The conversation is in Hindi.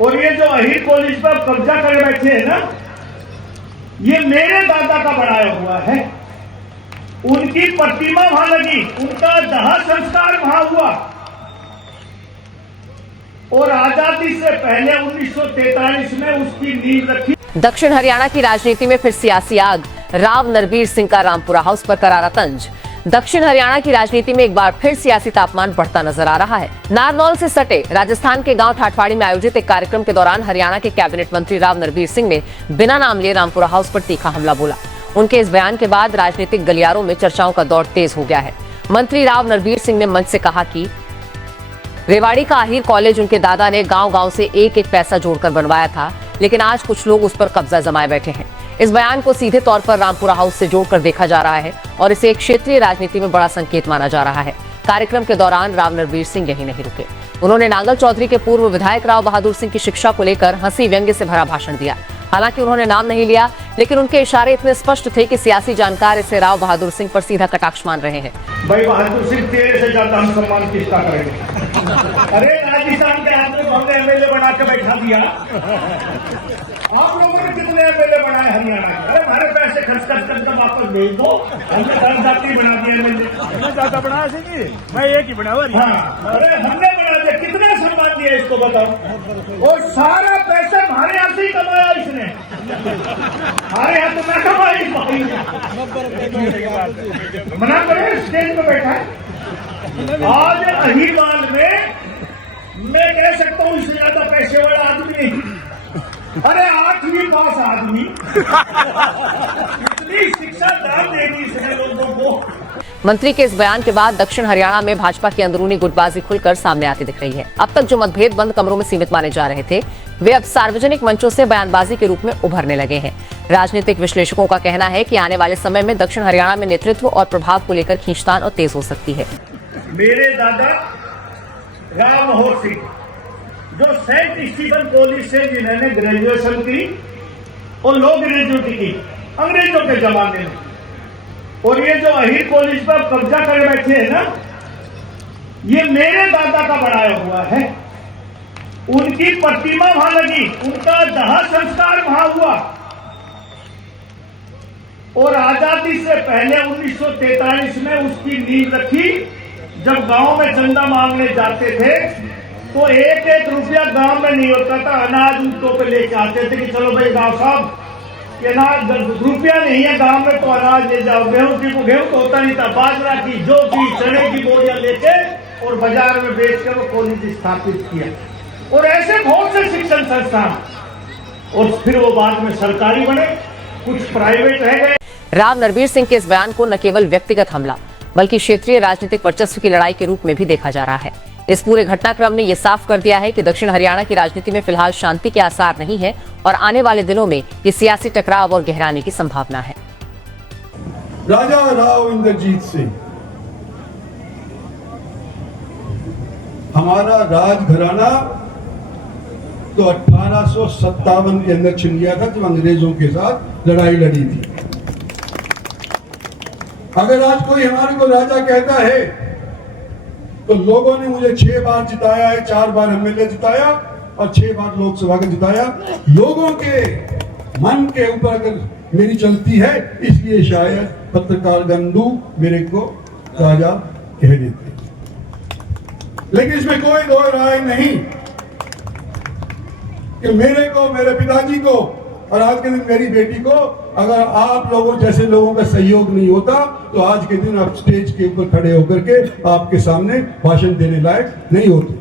और ये जो अहिर कॉलेज पर कब्जा कर बैठे हैं ना, ये मेरे दादा का बनाया हुआ है। उनकी प्रतिमा वहां लगी, उनका दाह संस्कार वहां हुआ और आजादी से पहले 1943 में उसकी नींव रखी। दक्षिण हरियाणा की राजनीति में फिर सियासी आग, राव नरबीर सिंह का रामपुरा हाउस पर करारा तंज। दक्षिण हरियाणा की राजनीति में एक बार फिर सियासी तापमान बढ़ता नजर आ रहा है। नारनौल से सटे राजस्थान के गांव ठाठवाड़ी में आयोजित एक कार्यक्रम के दौरान हरियाणा के कैबिनेट मंत्री राव नरबीर सिंह ने बिना नाम लिए रामपुरा हाउस पर तीखा हमला बोला। उनके इस बयान के बाद राजनीतिक गलियारों में चर्चाओं का दौर तेज हो गया है। मंत्री राव नरबीर सिंह ने मंच से कहा कि रेवाड़ी का अहिर कॉलेज उनके दादा ने गांव-गांव से एक एक पैसा जोड़कर बनवाया था, लेकिन आज कुछ लोग उस पर कब्जा जमाए बैठे हैं। इस बयान को सीधे तौर पर रामपुरा हाउस से जोड़कर देखा जा रहा है और इसे एक क्षेत्रीय राजनीति में बड़ा संकेत माना जा रहा है। कार्यक्रम के दौरान राव नरबीर सिंह यही नहीं रुके। उन्होंने नांगल चौधरी के पूर्व विधायक राव बहादुर सिंह की शिक्षा को लेकर हंसी व्यंग्य से भरा भाषण दिया। हालांकि उन्होंने नाम नहीं लिया, लेकिन उनके इशारे इतने स्पष्ट थे कि सियासी जानकार इसे राव बहादुर सिंह पर सीधा कटाक्ष मान रहे हैं। भाई बहादुर सिंह तेरे से ज्यादा हम सम्मान किसका करेंगे? अरे राजस्थान के आपने हमने एमएलए बना के बैठा दिया। आप लोगों ने कितने एमएलए बनाए हरियाणा के? अरे हमारे पैसे खर्च कर वापस भेज दो। हमने 10 जाति बना दिए एमएलए। ज्यादा बना सके मैं एक ही बनावा। हाँ, अरे हमने बना दिया। कितना सम्मान दिया इसको बताओ। और सारा पैसा हमारे यहाँ से ही कमाया इसने। हमारे यहाँ तो मैं कमाई मना करे स्टेज पे बैठा है। आज अहिरवाल में मैं कह सकता हूँ इससे ज्यादा पैसे वाला आदमी नहीं। अरे 8वीं पास आदमी इतनी शिक्षा दान देगी इसने लोगों को। मंत्री के इस बयान के बाद दक्षिण हरियाणा में भाजपा की अंदरूनी गुटबाजी खुलकर सामने आती दिख रही है। अब तक जो मतभेद बंद कमरों में सीमित माने जा रहे थे, वे अब सार्वजनिक मंचों से बयानबाजी के रूप में उभरने लगे हैं। राजनीतिक विश्लेषकों का कहना है कि आने वाले समय में दक्षिण हरियाणा में नेतृत्व और प्रभाव को लेकर खींचतान और तेज हो सकती है। मेरे दादा राव मोहन सिंह जो सेंट स्टीफन कॉलेज से जिन्होंने ग्रेजुएशन की और लॉ ग्रेजुएट की अंग्रेजों के जमाने में, और ये जो अहिर कॉलेज पर कब्जा कर बैठे हैं ना, ये मेरे दादा का बनाया हुआ है। उनकी प्रतिमा वहां लगी, उनका दाह संस्कार वहां हुआ और आजादी से पहले 1943 में उसकी नींव रखी। जब गांव में चंदा मांगने जाते थे तो 1-1 रुपया गांव में नहीं होता था, अनाज ऊँटों पे लेके आते थे कि चलो भाई गांव साहब अनाज रुपया नहीं है गांव में तो अनाज ले जाओ। गेहूं तो होता नहीं था, बाजरा की, जौ की, चने की बोरियां लेके और बाजार में बेच कर वो कॉलेज स्थापित किया। और ऐसे बहुत से शिक्षण संस्थान, और फिर वो बाद में सरकारी बने, कुछ प्राइवेट रह गए। राव नरबीर सिंह के इस बयान को न केवल व्यक्तिगत हमला बल्कि क्षेत्रीय राजनीतिक वर्चस्व की लड़ाई के रूप में भी देखा जा रहा है। इस पूरे घटनाक्रम ने यह साफ कर दिया है कि दक्षिण हरियाणा की राजनीति में फिलहाल शांति के आसार नहीं है और आने वाले दिनों में ये सियासी टकराव और गहराने की संभावना है। राजा राव इंद्रजीत सिंह हमारा राजघराना तो 1857 के अंदर छिन गया था जब अंग्रेजों के साथ लड़ाई लड़ी थी। अगर आज कोई हमारे को राजा कहता है तो लोगों ने मुझे 6 बार जिताया है, 4 बार एमएलए जिताया और 6 बार लोकसभा का जिताया। लोगों के मन के ऊपर अगर मेरी चलती है, इसलिए शायद पत्रकार बंधु मेरे को राजा कह देते। लेकिन इसमें कोई दो राय नहीं कि मेरे को, मेरे पिताजी को और आज के दिन मेरी बेटी को अगर आप लोगों जैसे लोगों का सहयोग नहीं होता तो आज के दिन आप स्टेज के ऊपर खड़े होकर के आपके सामने भाषण देने लायक नहीं होते।